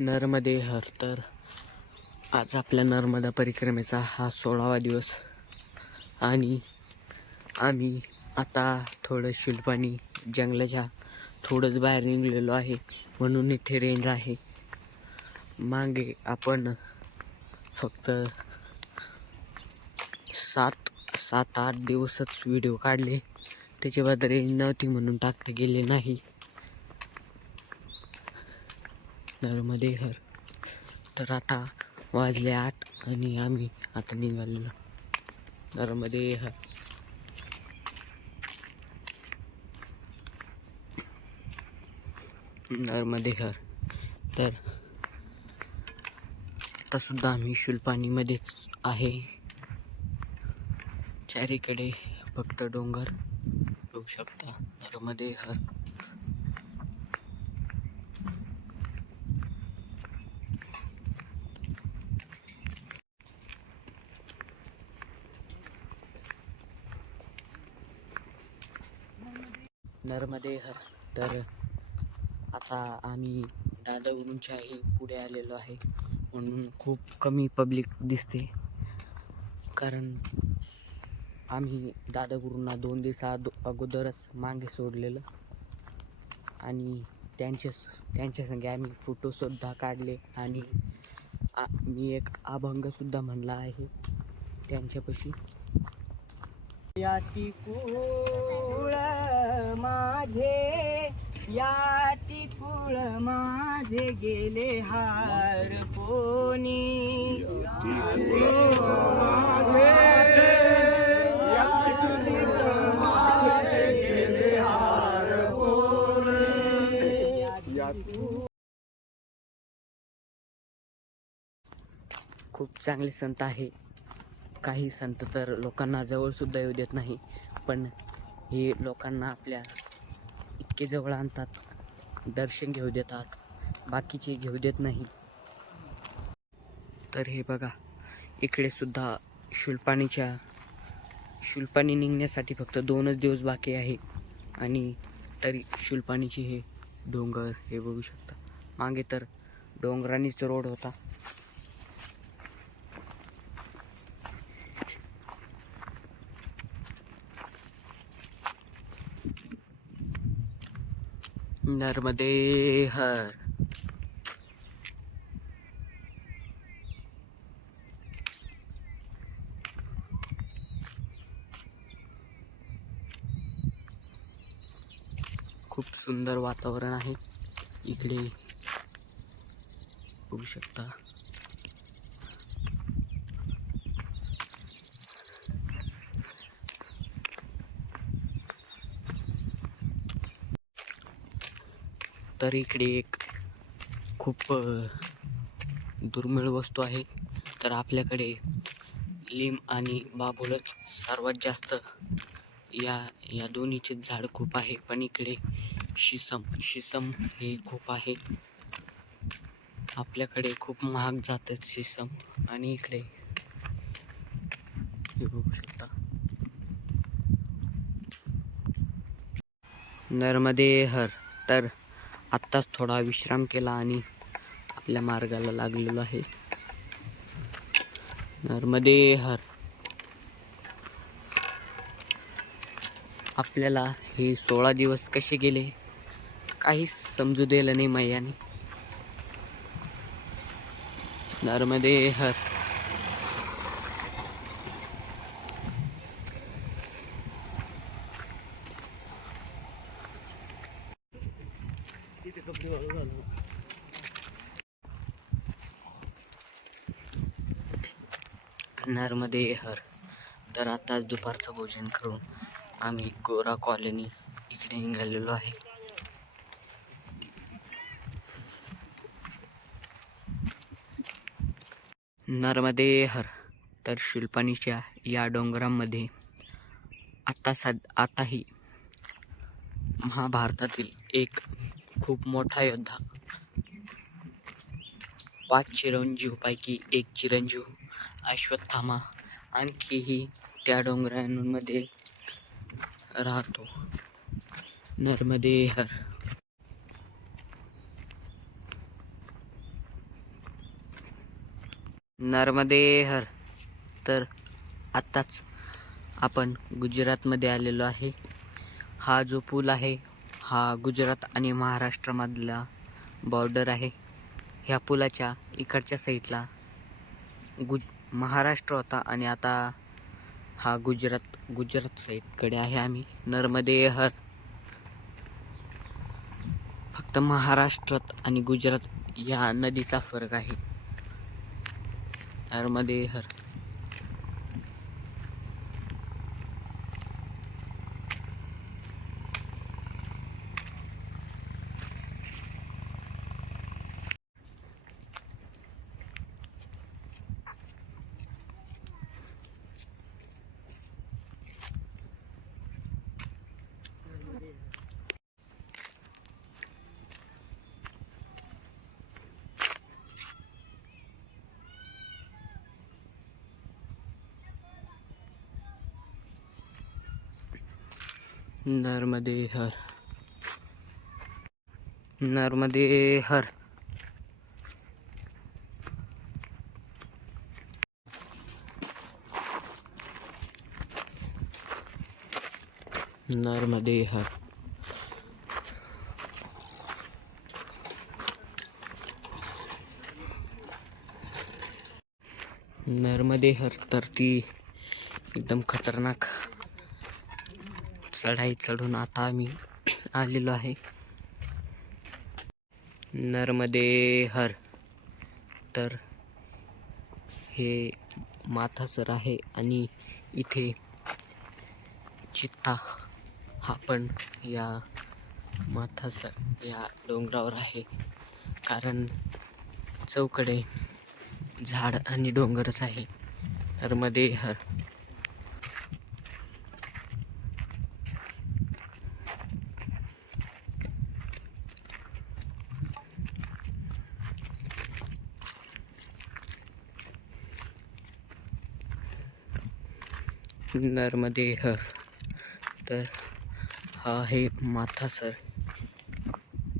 नर्मदे हर. तर आज आपल्या नर्मदा परिक्रमेचा हा 16वा दिवस आणि आम्ही आता थोडं शुलपाणी जंगलाच्या थोडंच बाहेर निघलेलो आहे, म्हणून इथे रेंज आहे. मागे आपण फक्त 7-8 दिवसच व्हिडिओ काढले, त्याच्याबद्दल रेंज नव्हती म्हणून टाकता गेले नाही. नर्मदे हर. तर आता वाजले 8 आणि आम्ही आता निघालेलो. नर्मदे हर. नर्मदे हर. तर आता सुद्धा आम्ही शुलपाणीमध्येच आहे. चारीकडे फक्त डोंगर बघू शकता. नर्मदे हर. नर्मदे हर. तर आता आम्ही दादावरूनच्याही पुढे आलेलो आहे, म्हणून खूप कमी पब्लिक दिसते, कारण आम्ही दादागुरूंना 2 दिवसा अगोदरच मागे सोडलेलं आणि त्यांच्या संगे आम्ही फोटोसुद्धा काढले आणि मी एक अभंगसुद्धा म्हणला आहे त्यांच्यापाशी. याती कुळ माझे, याती कुळ माझे गेले हार कोणी, खूप चांगले संत आहे. काही संत तर लोकांना जवळ सुद्धा येऊ देत नाही, पण हे लोकांना आपल्या इतके जवळ आणतात, दर्शन घेऊ देतात, बाकीचे घेऊ देत नाही. तर हे बघा, इकडे सुद्धा शुलपाणी निघण्यासाठी फक्त 2च दिवस बाकी आहे आणि तरी शुलपाणीचे हे डोंगर हे बघू शकता. मागे तर डोंगरांनीच रोड होता. नर्मदे हर. खूप सुंदर वातावरण आहे इकडे बघू शकता. तर इकडे एक खूप दुर्मिळ वस्तू आहे. तर आपल्याकडे लिंब आणि बाभूळच सर्वात जास्त, या दोन्हीचे झाड खूप आहे, पण इकडे शिसम हे खूप आहे. आपल्याकडे खूप महाग जातात शिसम आणि इकडे हे बघू शकता. नर्मदे हर. तर आत्ताच थोडा विश्राम केला आणि आपल्या मार्गाला लागलेलो आहे. नर्मदे हर. आपल्याला हे 16 दिवस कसे गेले काहीच समजू दिलं नाही मैयाने. नर्मदे हर. नर्मदे हर. तर आताच दुपारचं भोजन करून आम्ही गोरा कॉलनी इकडे निघालेलो आहे. नर्मदे हर. तर शुलपाणीच्या या डोंगरांमध्ये आताही महाभारतातील एक खूप मोठा योद्धा, 5 चिरंजीवपैकी एक चिरंजीव अश्वत्थामा आणखीही त्या डोंगरांमध्ये राहतो. नर्मदे हर. नर्मदे हर. तर आत्ताच आपण गुजरातमध्ये आलेलो आहे. हा जो पूल आहे हा गुजरात आणि महाराष्ट्रामधला बॉर्डर आहे. ह्या पुलाच्या इकडच्या साईडला महाराष्ट्र होता आणि आता हा गुजरात साईडकडे आहे. आम्ही नर्मदे हर. फक्त महाराष्ट्रात आणि गुजरात या नदीचा फरक आहे. नर्मदे हर. नर्मदे हर. नर्मदे हर. नर्मदे हर. नर्मदे हर. तर ती एकदम खतरनाक चढाई चढून आता आम्ही आलेलो आहे. नर्मदे हर. तर हे माथासर आहे आणि इथे चित्ता हा पण या माथासर या डोंगरावर आहे. कारण चौकडे झाड आणि डोंगरच आहे. नर्मदे हर. नर्मदे हर. तर हा आहे माथासर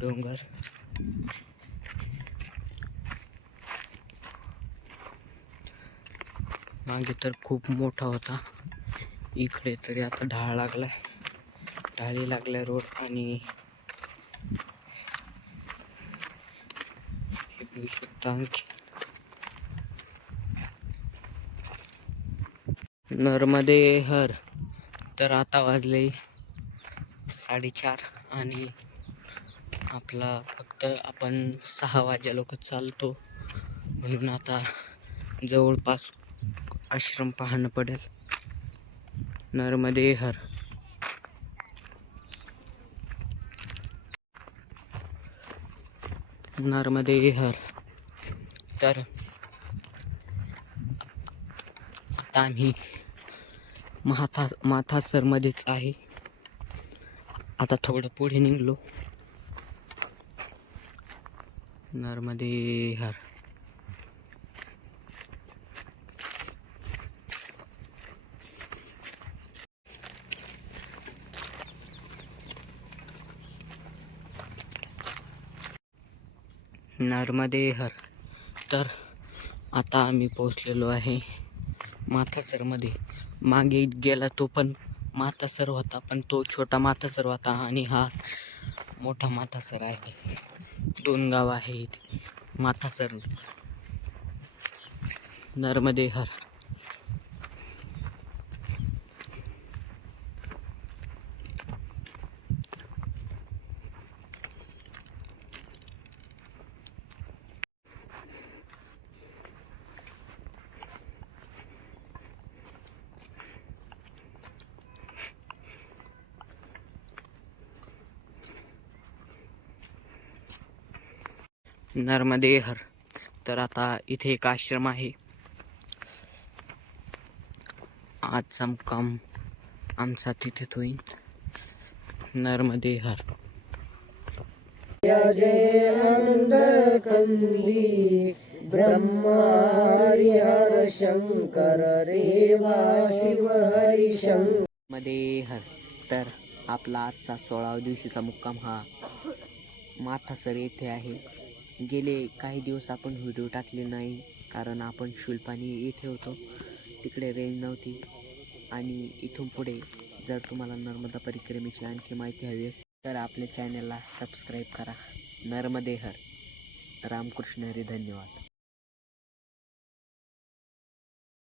डोंगर. मागे तर खूप मोठा होता. इकडे तरी आता ढाळी लागलाय रोड. आणि हे बघू शकता आणखी नर्मदे हर. तर आता वाजले 4:30 आणि आपला फक्त आपण 6 वाजे लोक चालतो. म्हणून आता जवळपास आश्रम पाहणं पडेल. नर्मदे हर. नर्मदे हर. तर आता आम्ही माथासरमध्येच आहे. आता थोडं पुढे निघलो. नर्मदे हर. नर्मदे हर. तर आता आम्ही पोहोचलेलो आहे माथासरमध्ये. मागे गेला तो पण माथासर होता, पण तो छोटा माथासर होता आणि हा मोठा माथासर आहे. 2 गाव आहेत माथासर. नर्मदे हर. नर्मदे हर. तर आता इथे एक आश्रम आहे. आजचा मुक्काम आमचा तिथेच होईल. नर्मदे हर. जय आनंद कंदी ब्रह्मा हरिहर शंकर रेवा शिव हरि शंकर. मध्ये हर. तर आपला आजचा 16व्या दिवशीचा मुक्काम हा माथासर येथे आहे. गेले काही दिवस आपण व्हिडिओ टाकले नाही, कारण आपण शुल्पानी इथे होतो, तिकडे रेंज नव्हती. आणि इथून पुढे जर तुम्हाला नर्मदा परिक्रमेची आणखी माहिती हवी असेल तर आपल्या चॅनलला सबस्क्राईब करा. नर्मदे हर. रामकृष्ण हरी. धन्यवाद.